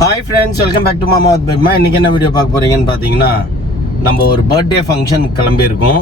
Hi friends, welcome back to மாமா with பெட்மா. இன்றைக்கி என்ன வீடியோ பார்க்க போகிறீங்கன்னு பார்த்தீங்கன்னா, நம்ம ஒரு பர்த்டே ஃபங்க்ஷன் கிளம்பியிருக்கோம்.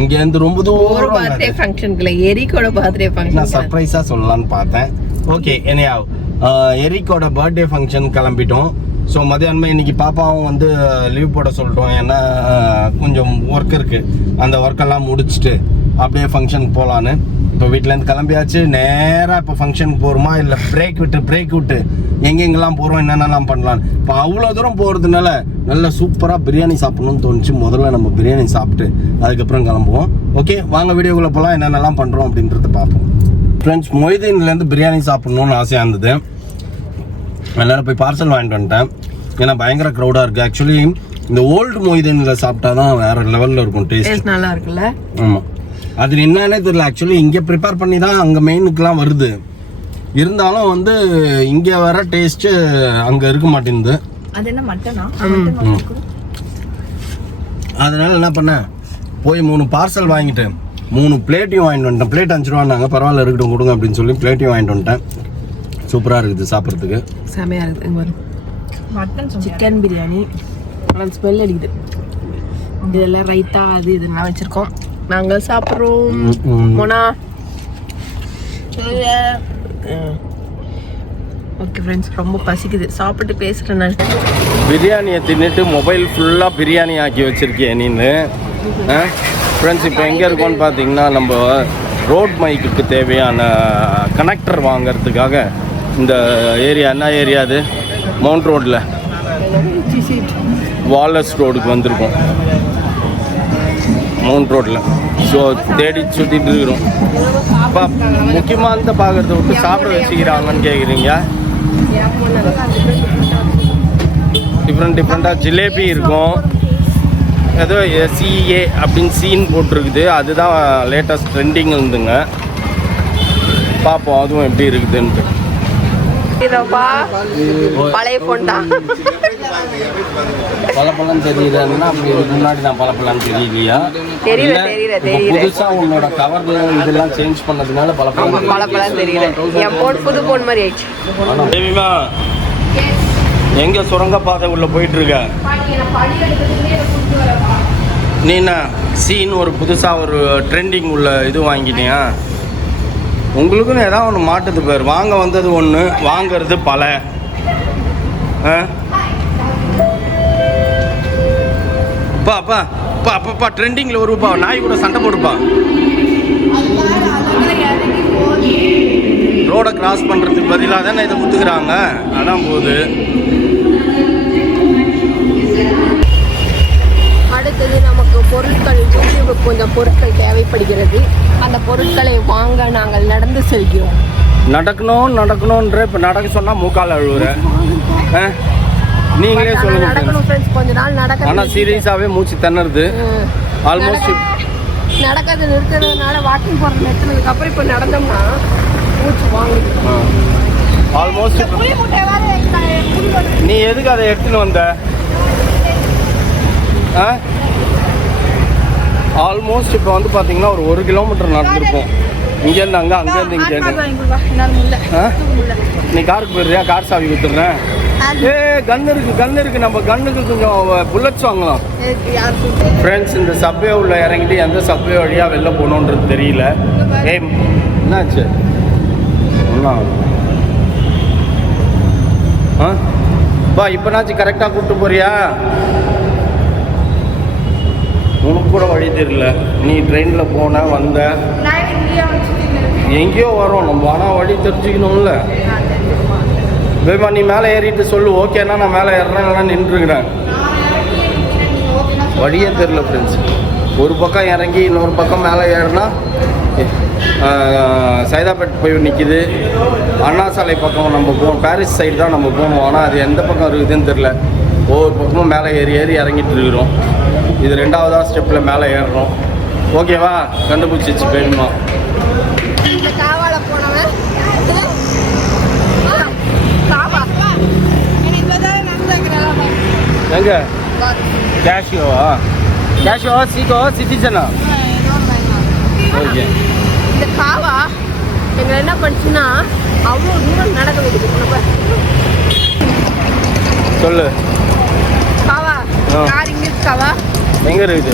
இங்கேருந்து ரொம்ப தூரம் பர்த்டே ஃபங்க்ஷனுக்குள்ள எரிக்கோட பர்த்டே ஃபங்க்ஷன் நான் சர்ப்ரைஸாக சொல்லலான்னு பார்த்தேன். ஓகே, என்னையாவ் எரிக்கோட பர்த்டே ஃபங்க்ஷன் கிளம்பிட்டோம். ஸோ மதியானமே இன்றைக்கி பாப்பாவும் வந்து லீவ் போட சொல்லிட்டோம். ஏன்னா கொஞ்சம் ஒர்க் இருக்குது. அந்த ஒர்க்கெல்லாம் முடிச்சுட்டு அப்படியே ஃபங்க்ஷனுக்கு போகலான்னு இப்போ வீட்டிலேருந்து கிளம்பியாச்சு. நேராக இப்போ ஃபங்க்ஷனுக்கு போகிறோமா இல்லை பிரேக் விட்டு எங்கெங்கெல்லாம் போகிறோம், என்னென்னலாம் பண்ணலான்னு. இப்போ அவ்வளோ தூரம் போகிறதுனால நல்ல சூப்பராக பிரியாணி சாப்பிட்ணுன்னு தோணுச்சு. முதல்ல நம்ம பிரியாணி சாப்பிட்டு அதுக்கப்புறம் கிளம்புவோம். ஓகே, வாங்க வீடியோக்குள்ளே போகலாம். என்னென்னலாம் பண்ணுறோம் அப்படின்றத பார்ப்போம். ஃப்ரெண்ட்ஸ், மொய்தீன்லேருந்து பிரியாணி சாப்பிட்ணுன்னு ஆசையாக இருந்தது. எல்லோரும் போய் பார்சல் வாங்கிட்டு வந்துட்டேன். ஏன்னா பயங்கர க்ரௌடாக இருக்குது. ஆக்சுவலி இந்த ஓல்டு மொய்தீனில் சாப்பிட்டா தான் வேறு லெவலில் இருக்கும் டேஸ்ட். நல்லா இருக்குல்ல? ஆமாம், அது என்னன்னே தெரியல. ஆக்சுவலி இங்கே ப்ரிப்பேர் பண்ணி தான் அங்கே மெயினுக்கெலாம் வருது. இருந்தாலும் வந்து இங்கே வர டேஸ்ட்டு அங்கே இருக்க மாட்டேங்குது. அது என்ன மட்டனா? அதனால என்ன பண்ணேன், போய் 3 பார்சல் வாங்கிட்டு 3 பிளேட்டையும் வாங்கிட்டு வந்துட்டேன். பிளேட் 5 ரூபான்னாங்க, பரவாயில்ல இருக்கட்டும் கொடுங்க அப்படின்னு சொல்லி பிளேட்டையும் வாங்கிட்டு வந்துட்டேன். சூப்பராக இருக்குது சாப்பிட்றதுக்கு, செமையாக இருக்குது. மட்டன் சிக்கன் பிரியாணி ஆனால் ஸ்மெல் அடிக்குது. இதெல்லாம் ரைத்தா அது இதெல்லாம் வச்சுருக்கோம். நாங்கள் சாப்பிட்றோம். மோனா ஓகே ஃப்ரெண்ட்ஸ், ரொம்ப பசிக்குது. சாப்பிட்டு பேசுகிறேன் நான். பிரியாணியை தின்னுட்டு மொபைல் ஃபுல்லாக பிரியாணி ஆக்கி வச்சுருக்கேன் நீனு. ஃப்ரெண்ட்ஸ், இப்போ எங்கே இருக்கோன்னு பார்த்தீங்கன்னா, நம்ம ரோட் மைக்குக்கு தேவையான கனெக்டர் வாங்கிறதுக்காக இந்த ஏரியா, என்ன ஏரியா அது, மவுண்ட் ரோட்டில் வாலஸ் ரோடுக்கு வந்திருக்கோம். மவுண்ட் ரோட்டில் ஸோ தேடி சுற்றிட்டு இருக்கிறோம். அப்பா முக்கியமானதை பார்க்குறத விட்டு சாப்பிட வச்சுக்கிறாங்கன்னு கேட்குறீங்க. டிஃப்ரெண்ட்டாக ஜிலேபி இருக்கும். ஏதோ SEA அப்படின்னு சீன் போட்டிருக்குது. அதுதான் லேட்டஸ்ட் ட்ரெண்டிங் இருந்துங்க. பார்ப்போம் அதுவும் எப்படி இருக்குதுன்ட்டு. பழைய ஃபோன் தான். பழப்பழம் தெரியலன்னா அப்படி இதுக்கு முன்னாடி நான் பழப்பழம் தெரியலையா? தெரியல. புதுசா உன்னோட கவர் இதெல்லாம் சேஞ்ச் பண்ணதுனால பழப்பழம் தெரியல. என் போன் புது போன் மாதிரி ஆயிடுச்சு. தேவிமா, எங்க சுரங்கப்பாதை உள்ள போயிட்டு இருக்க நீ? என்ன சீன் ஒரு புதுசா ஒரு ட்ரெண்டிங் உள்ள இது வாங்கிட்டியா? உங்களுக்குன்னு ஏதாவது ஒன்று மாட்டுது பேர். வாங்க வந்தது ஒன்று, வாங்கிறது பல. அப்பா ட்ரெண்டிங்கில் ஒரு ரூபா நாய் கூட சண்டை போடுப்பா. ரோடை கிராஸ் பண்ணுறதுக்கு பதிலாக தானே இதை குத்துக்கிறாங்க. அதான் போகுது. அடுத்தது நமக்கு பொருட்கள், யூடியூபுக்கு கொஞ்சம் பொருட்கள் தேவைப்படுகிறது. அந்த பொருட்களை வாங்க நாங்கள் நடந்து செல்கிறோம். நடக்கணும்ன்ற இப்போ நடக்க சொன்னால் மூக்கால் அழுவுற. நீங்களே சொல்லுங்க. நடக்கணும் ஃப்ரெண்ட்ஸ், கொஞ்ச நாள் நடக்கணும். ஆனால் சீரியஸாகவே மூச்சு திணறுது. ஆல்மோஸ்ட் நடக்கிறது நிறுத்துறதுனால வாக்கிங் போகிறது நிறுத்தினதுக்கு அப்புறம் இப்போ நடந்தோம்னா மூச்சு வாங்குது. ஆல்மோஸ்ட் நீ எதுக்கு அதை எடுத்துன்னு வந்த? ஆல்மோஸ்ட் இப்போ வந்து பார்த்தீங்கன்னா ஒரு 1 கிலோமீட்டர் நடந்திருப்போம். இங்கேருந்து அங்கே, அங்கேருந்து இங்கே. நீ காருக்கு போயிடுறியா? கார் சாவி கொடுத்துட்றேன். கன் இருக்கு. நம்ம கன்னுக்கு கொஞ்சம் புல்லட்ஸ் வாங்கலாம். ஃப்ரெண்ட்ஸ், இந்த சப்வே உள்ள இறங்கிட்டு எந்த சப்வே வழியாக வெளில போகணுன்றது தெரியல. என்னாச்சு? பா இப்போனாச்சும் கரெக்டாக கூப்பிட்டு போறியா? உனக்கு கூட வழி தெரியல. நீ ட்ரெயினில் போன வந்த எங்கேயோ வரோம் நம்ம. ஆனால் வழி தெரிஞ்சுக்கணும்ல. வேமா நீ மேலே ஏறிட்டு சொல்லு. ஓகேண்ணா நான் மேலே ஏறுறேன், நின்றுருக்கிறேன். வழியே தெரில ஃப்ரெண்ட்ஸ். ஒரு பக்கம் இறங்கி இன்னொரு பக்கம் மேலே ஏறினா சைதாப்பேட் போய் நிற்கிது. அண்ணா சாலை பக்கம் நம்ம போகணும். பாரிஸ் சைடு தான் நம்ம போகணும். ஆனால் அது எந்த பக்கம் இருக்குதுன்னு தெரில. ஒவ்வொரு பக்கமும் மேலே ஏறி இறங்கிட்டு இருக்கிறோம். இது 2வது ஸ்டெப்பில் மேலே ஏறுறோம். ஓகேவா? கண்டுபிடிச்சிச்சு வேணுமா? எங்க கேஷியோவா? சீக்கோ சிட்டிசனா? ஓகே. இந்த காவா எங்களை என்ன பண்ணுச்சுன்னா அவ்வளோ தூரம் நடக்க வைக்குது. சொல்லு. காவா கார் இங்க இருக்கு காவா. எங்க இருக்குது?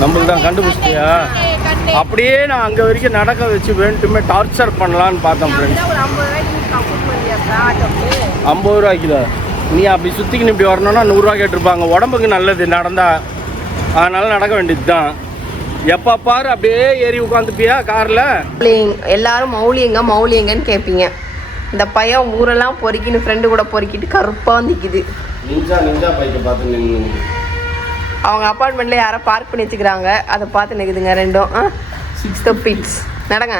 நம்மளுக்கு தான் கண்டுபிடிச்சிட்டியா? அப்படியே நான் அங்கே வரைக்கும் நடக்க வச்சு வேண்டுமே டார்ச்சர் பண்ணலான்னு பார்த்தேன் ஃப்ரெண்ட்ஸ். 50 ரூபாய்க்குதா? நீ அப்படி சுற்றிக்கின்னு இப்படி வரணும்னா 100 ரூபா கேட்டிருப்பாங்க. உடம்புக்கு நல்லது நடந்தா, அதனால நடக்க வேண்டியது தான். எப்போ பாரு அப்படியே ஏறி உட்காந்துப்பியா காரில்? எல்லாரும் மௌலியங்கன்னு கேட்பீங்க. இந்த பையன் ஊரெல்லாம் பொறுக்கின்னு ஃப்ரெண்டு கூட பொறுக்கிட்டு கருப்பாக நிற்கிது. நிஞ்சா பைக்கை பார்த்து நின்று அவங்க அப்பார்ட்மெண்ட்ல யாரோ பார்க் பண்ணி வச்சுக்கிறாங்க, அதை பார்த்து நிற்குதுங்க ரெண்டும். 6 நடங்க.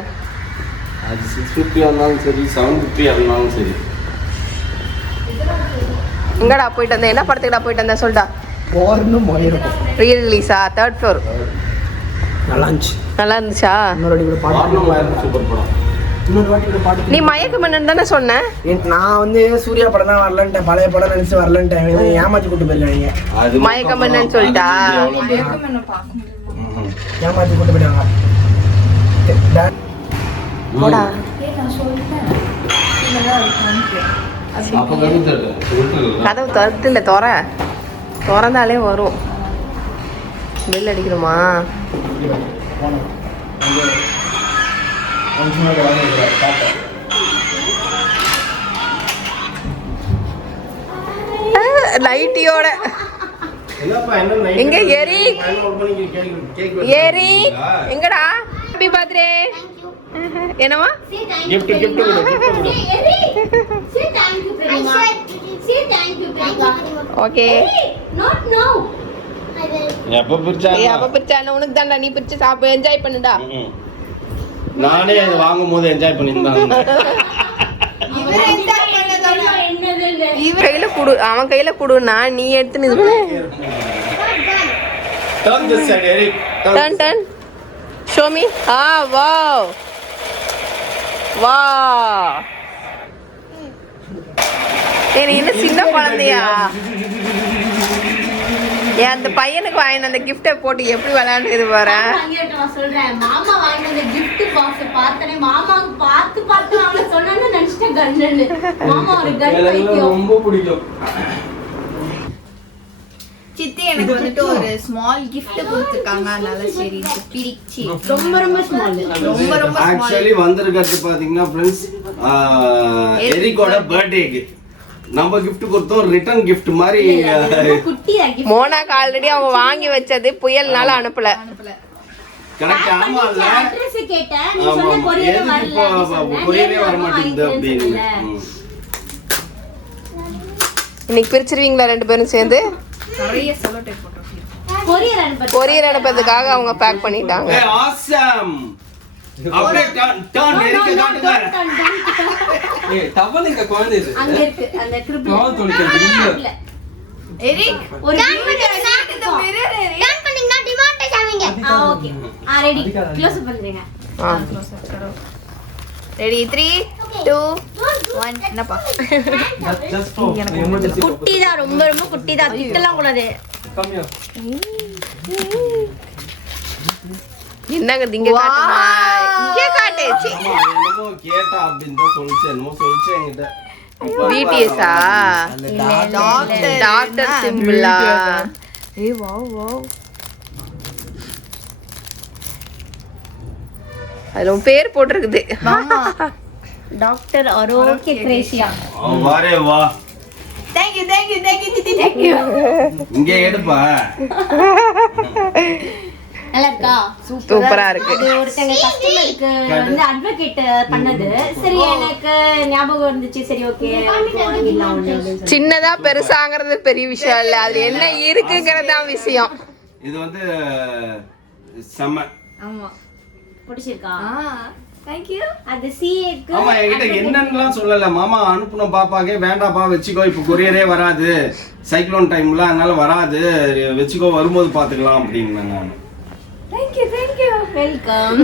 அது 650 ஆனாலும் சரி 750 ஆனாலும் சரி. எங்கடா போயிட்டு வந்தேன்? என்ன படத்துக்குடா போயிட்டு வந்தேன் சொல்லிட்டா. ரீ ரிலீஸா? 3rd floor. நல்லா இருந்துச்சா? சூப்பர் படம். நீ மயக்க மன்னன் தானே சொன்ன? நான் வந்து சூர்யா படம் தான் வரலன்ட்டேன், பழைய படம் நினைச்சு வரலன்ட்டேன். ஏமாத்தி கூட்டு போயிருக்காங்க. மயக்க மன்னன் சொல்லிட்டா. ஏமாத்தி கூட்டு போயிட்டாங்க. போடா. கதவு திறத்துல திறந்தாலே வரும். பெல் அடிக்கணுமா? லைட்டியோட எங்க ஏரி எங்கடா? Happy birthday. என்னவா? gift okay. எப்ப பிரிச்சாலும் உனக்கு தான்டா, நீ பிரிச்சு சாப்பிடு, என்ஜாய் பண்ணுடா. நானே அது வாங்கும் போது என்ஜாய் பண்ணியிருந்தாங்க. கையில குடு, அவன் கையில குடுனா நீ எடுத்து இது பண்ணு. Turn this side, Eric. Turn. Show me. Wow. நீ என்ன சின்ன குழந்தையா? அந்த பையனுக்கு வாங்கின அந்த கிஃப்டை போட்டு எப்படி விளையாண்டு பாரு. சொல்றேன் மாமா வாங்கின அந்த கிஃப்ட் பாக்ஸ் பார்த்தனே மாமாக்கு பார்த்து அவளை சொன்னான்னு நினைச்சிட்டேன் கன்னு. மாமா ஒரு கன் பைத்தியம். ரொம்ப பிடிக்கும். சித்தி எனக்கு வந்துட்டு ஒரு ஸ்மால் gift கொடுத்திருக்காங்க, அதனால சரி பிரிச்சி. ரொம்ப ஸ்மால். ரொம்ப ஆக்சுவலி வந்திருக்கிறது பாத்தீங்கன்னா ஃப்ரெண்ட்ஸ் எரிக்கோட பர்த்டேக்கு நம்ம gift கொடுத்தோம். ரிட்டர்ன் gift மாதிரி குட்டியா gift. மோனாக்கு ஆல்ரெடி அவங்க வாங்கி வச்சது புயல்னால அனுப்பல. கரெக்ட். ஆமா இல்ல அட்ரஸ் கேட்டேன், நீ சொன்ன கொரியர் வரல. கொரியரே வர மாட்டேங்குது அப்படின்னு. இன்னைக்கு பிரிச்சிருவீங்களா ரெண்டு பேரும் சேர்ந்து? நிறைய செலோ டைப் போட்டோம். கொரியர் அனுப்புறதுக்காக அவங்க பேக் பண்ணிட்டாங்க. ஏ ஆசம். அப்படியே டர்ன் எரிக்க காட்டுங்க. ஏய் டவல் எங்க குழந்தை இது? அங்க இருக்கு அந்த கிரிபிள். டவல் தொலைக்கிறது இல்ல. எரிக் ஒரு இந்த மிரர் எரிக் டர்ன் பண்ணீங்கன்னா டிமான்டேஜ் ஆவீங்க. ஓகே. ரெடி. க்ளோஸ் அப் பண்றீங்க. ரெடி 3 2 1 என்னப்பா? ஜஸ்ட் ஃபார் குட்டி தான், ரொம்ப குட்டி தான், திட்டலாம் கூடாது. கம்மியா. என்னங்க இங்க காட்டுமா? இங்க காட்டு. என்னமோ கேட்டா அப்படின்னு தான் சொல்லிச்சு. என்னமோ சொல்லிச்சு என்கிட்ட. பிடிஎஸ்ஆ? டாக்டர் சிம்பிளா? ஏய் வாவ். அதுல உன் பேர் போட்டிருக்குது. டாக்டர் ஆரோக்கிய கிரேசியா. வாரே வா. Thank you சித்தி, thank you. இங்க எடுப்பா. நல்லா இருக்கா? சூப்பரா இருக்கு. அது ஒருத்தங்க கஸ்டமருக்கு வந்து அட்வொகேட் பண்ணது. சரி எனக்கு ஞாபகம் இருந்துச்சு. சரி ஓகே வாங்கிடலாம் ஒண்ணு. சின்னதா பெருசாங்கிறது பெரிய விஷயம் இல்ல, அது என்ன இருக்குங்கிறது தான் விஷயம். இது வந்து செம. ஆமா பிடிச்சிருக்கா? thank you. அது சிஏக்கு. ஆமா என்கிட்ட என்னன்னுலாம் சொல்லல. மாமா அனுப்புனோம் பாப்பாக்கே, வேண்டாப்பா வச்சுக்கோ, இப்போ கொரியரே வராது, சைக்ளோன் டைம்ல, அதனால வராது, வச்சுக்கோ, வரும்போது பாத்துக்கலாம் அப்படின்னு. நான் thank you வெல்கம்.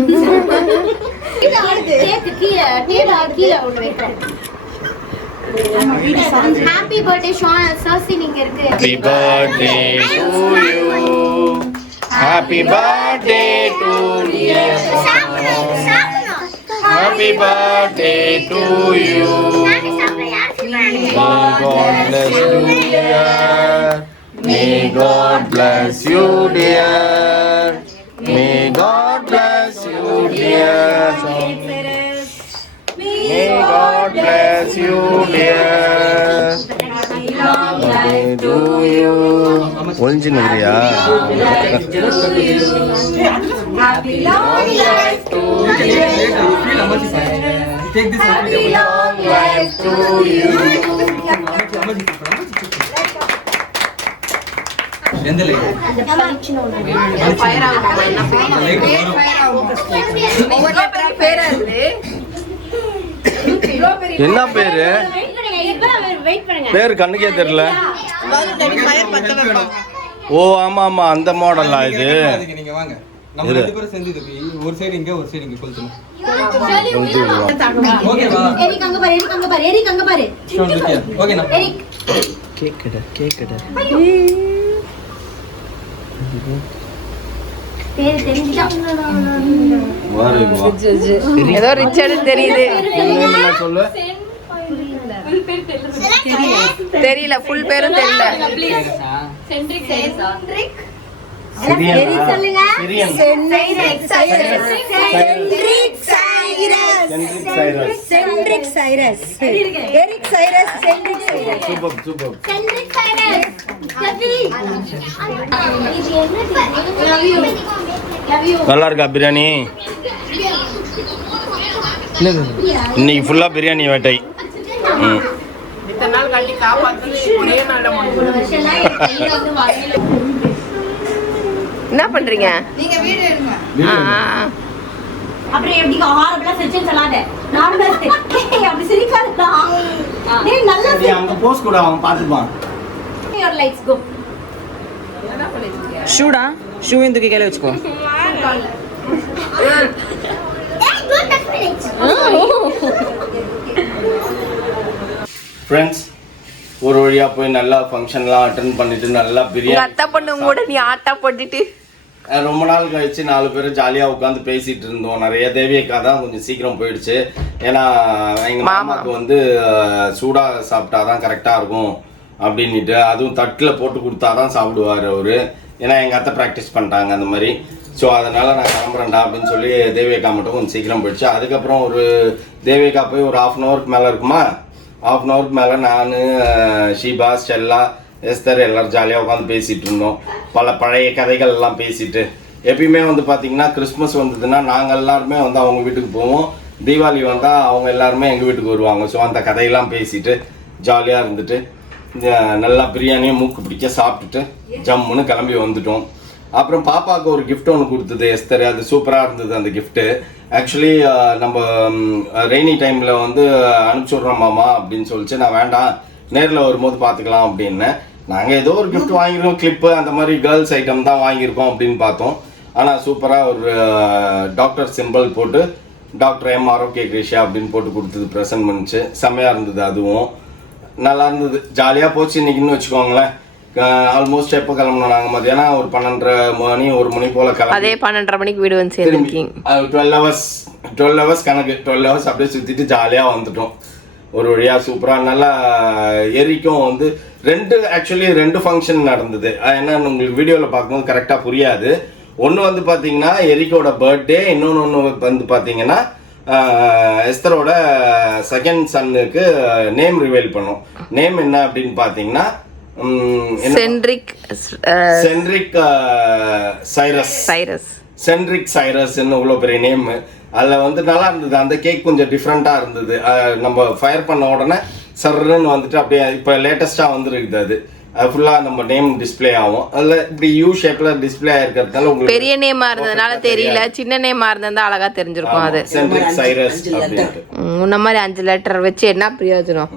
கேக் கீழ டேபிள் கீழ ஒன்னு வைக்கிறேன். ஹாப்பி பர்த்டே சர்சி நீங்க இருக்கு. Happy birthday to you. Happy birthday to you. Happy birthday to you. May God bless you, dear. May God bless you, dear. May God bless you, dear. May do you. ஒளிஞ்சு நிக்கிறியா? Happy long life to you. Take this. Happy long life to you. எந்த light? Fire ஆகும் என்ன பேரா இருக்கு என்ன பேரு? Wait பண்ணுங்க. பேரு கண்ணுக்கே தெரியல. ஃபயர் பத்த வைப்பாங்க. ஓ ஆமா ஆமா, அந்த மாடலா இது? நீங்க வாங்க. நம்ம ரெண்டு பேரும் சேர்ந்து இது ஒரு சைடு இங்க ஒரு சைடு இங்க கொளுத்துங்க. ஓகேவா? எரிக் அங்க பாரு, எரிக் அங்க பாரு, எரிக் அங்க பாரு. ஓகேனா? எரிக் கேக்கடா பேர் தெரிஞ்சா ஏதோ ரிச்சர்ட் தெரியுது. சொல்லு. தெரியல, ஃபுல் பேரும் தெரியல. சென்ட்ரிக் சிரியன். சொல்லுங்க. சிரியன். Cedric Cyrus. Cedric Cyrus Eric Cyrus Cedric Cyrus super super. Cedric Cyrus. Kavi. இது என்ன? Love you. Love you. நல்லா இருக்கா பிரியாணி? இன்னைக்கு ஃபுல்லா பிரியாணி வேட்டை. இத்தனை நாள் கட்டி காப்பாத்துறது ஒரே நாள்ல முடிஞ்சு. என்ன பண்றீங்க? நீங்க வீடியோ எடுங்க. அப்புறம் எப்படி ஹாரபிளா செஞ்சேன்னு சொல்லாத. நார்மலா அப்படி சிரிக்காதடா. டேய் நல்லா நீ அங்க போஸ் கூட அவன் பாத்துப்பான். your lights go. ஷூடா ஷூ இந்துக்கு கையில வச்சுக்கோ. Hey, don't touch my legs. Friends, ஒரு வழியா போய் நல்லா ஃபங்க்ஷன்லாம் அட்டென்ட் பண்ணிட்டு நல்லா உங்க பிரியாணி அத்தை பொண்ணு கூட நீ ஆட்டா போட்டுட்டு ரொம்ப நாள் கழிச்சு 4 பேரும் ஜாலியாக உட்காந்து பேசிட்டு இருந்தோம். நிறைய தேவியக்கா தான் கொஞ்சம் சீக்கிரம் போயிடுச்சு. ஏன்னா எங்கள் மாமாவுக்கு வந்து சூடாக சாப்பிட்டா தான் கரெக்டாக இருக்கும் அப்படின்ட்டு, அதுவும் தட்டில் போட்டு கொடுத்தா தான் சாப்பிடுவார் அவர். ஏன்னா எங்கள் அத்தை ப்ராக்டிஸ் பண்ணிட்டாங்க அந்த மாதிரி. ஸோ அதனால் நான் கிளம்புறேன்டா அப்படின்னு சொல்லி தேவியக்கா மட்டும் கொஞ்சம் சீக்கிரம் போயிடுச்சு. அதுக்கப்புறம் ஒரு தேவியக்கா போய் ஒரு 1/2 hour மேலே இருக்குமா, 1/2 hour மேலே நான், ஷீபா, ஸ்டெல்லா, எஸ்தர் எல்லாரும் ஜாலியாக உட்காந்து பேசிகிட்டு இருந்தோம். பல பழைய கதைகள் எல்லாம் பேசிட்டு, எப்பயுமே வந்து பார்த்தீங்கன்னா கிறிஸ்மஸ் வந்ததுன்னா நாங்கள் எல்லாருமே வந்து அவங்க வீட்டுக்கு போவோம், தீபாவளி வந்தால் அவங்க எல்லாருமே எங்கள் வீட்டுக்கு வருவாங்க. ஸோ அந்த கதையெல்லாம் பேசிட்டு ஜாலியாக இருந்துட்டு நல்லா பிரியாணியை மூக்கு பிடிக்க சாப்பிட்டுட்டு ஜம்முன்னு கிளம்பி வந்துட்டோம். அப்புறம் பாப்பாவுக்கு ஒரு கிஃப்ட் ஒன்று கொடுத்தது எஸ்தர். அது சூப்பராக இருந்தது அந்த கிஃப்ட்டு. ஆக்சுவலி நம்ம ரெய்னி டைமில் வந்து அனுப்பிச்சி விட்றோம் மாமா அப்படின்னு சொல்லிச்சு. நான் வேண்டாம், நேரில் வரும்போது பார்த்துக்கலாம் அப்படின்னேன். நாங்கள் ஏதோ ஒரு கிஃப்ட் வாங்கியிருக்கோம், கிளிப்பு அந்த மாதிரி கேர்ள்ஸ் ஐட்டம் தான் வாங்கியிருக்கோம் அப்படின்னு பார்த்தோம். ஆனால் சூப்பராக ஒரு டாக்டர் சிம்பிள் போட்டு டாக்டர் எம் ஆரோக்கிய கிரீஷா அப்படின்னு போட்டு கொடுத்தது, ப்ரெசன்ட் பண்ணிச்சு. செம்மையாக இருந்தது, அதுவும் நல்லா இருந்தது. ஜாலியாக போச்சு இன்னைக்குன்னு வச்சுக்கோங்களேன். ஆல்மோஸ்ட் எப்போ கிளம்பணும் நாங்கள் மதியானம் ஒரு 12:30 மணி 1 மணி போல் கிளம்பி அதே 12:30 மணிக்கு வீடு வந்து சேர்ந்துருக்கீங்க. 12 hours கணக்கு, 12 hours அப்படியே சுற்றிட்டு ஜாலியாக வந்துட்டோம். ஒரு வழியாக சூப்பராக நல்லா எரிக்கும் வந்து ஆக்சுவலி ரெண்டு ஃபங்க்ஷன் நடந்தது. ஏன்னா உங்களுக்கு வீடியோவில் பார்க்கும்போது கரெக்டாக புரியாது. ஒன்று வந்து பார்த்தீங்கன்னா எரிக்கோட பர்த்டே, இன்னொன்று வந்து பார்த்தீங்கன்னா எஸ்தரோட செகண்ட் சன்னுக்கு நேம் ரிவீல் பண்ணோம். நேம் என்ன அப்படின்னு பார்த்தீங்கன்னா சென்ட்ரிக் சைரஸ் இவ்வளோ பெரிய நேம். அதில் வந்து நல்லா இருந்தது. அந்த கேக் கொஞ்சம் டிஃப்ரெண்ட்டாக இருந்தது. நம்ம ஃபயர் பண்ண உடனே சர்ன்னு வந்துட்டு அப்படியே இப்போ லேட்டஸ்ட்டாக வந்துருக்குது. அது ஃபுல்லாக நம்ம நேம் டிஸ்பிளே ஆகும். அதில் இப்படி யூ ஷேப்பில் டிஸ்பிளே ஆகிருக்கிறதுனால உங்களுக்கு பெரிய நேமாக இருந்ததுனால தெரியல, சின்ன நேமாக இருந்தால் அழகாக தெரிஞ்சிருக்கும். அது சென்ட்ரிக் சைரஸ் அப்படின்ட்டு உன்ன மாதிரி 5 லெட்டர் வச்சு என்ன பிரயோஜனம்?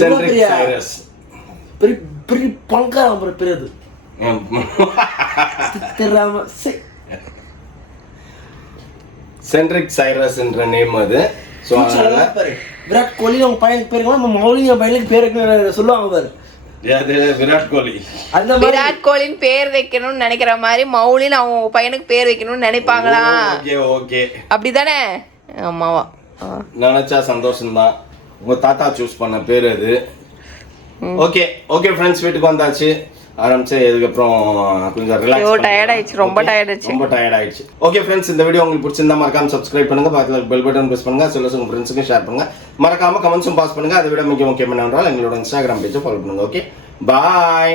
சென்ட்ரிக் சைரஸ் பெரிய பணக்காரன் அப்புறம் பெரியது சென்ட்ரிக் சைரஸ் என்ற நேம் அது. ஸோ அதனால விராட் கோலி அவங்க பையனுக்கு பேர் வைக்கணும், நம்ம மௌலி பையனுக்கு பேர் வைக்கணும் சொல்லுவாங்க பாரு. விராட் கோலி, அந்த விராட் கோலின்னு பேர் வைக்கணும்னு நினைக்கிற மாதிரி மௌலின்னு அவங்க பையனுக்கு பேர் வைக்கணும்னு நினைப்பாங்களா? ஓகே அப்படிதானே? ஆமாவா, நினைச்சா சந்தோஷம்தான். உங்க தாத்தா சூஸ் பண்ண பேர் அது. ஓகே ஓகே ஃப்ரெண்ட்ஸ், வீட்டுக்கு வந்தாச்சு. ஆரம்பிச்சு இதுக்கப்புறம் கொஞ்சம் ரிலாக்ஸ். டயர்ட் ஆயிடுச்சு, ரொம்ப டயர்ட் ஆயிடுச்சு. ஓகே ஃப்ரெண்ட்ஸ், இந்த வீடியோ உங்களுக்கு பிடிச்சிருந்தா மறக்காம சப்ஸ்கிரைப் பண்ணுங்க, பக்கத்துல பெல் பட்டன் பிரஸ் பண்ணுங்க, உங்க ஃப்ரெண்ட்ஸுக்கு ஷேர் பண்ணுங்க, மறக்காம கமெண்ட்ஸும் பாஸ் பண்ணுங்க. அதை விட முக்கியமான எங்களோட இன்ஸ்டாகிராம் பேஜை ஃபாலோ பண்ணுங்க. ஓகே, பாய்.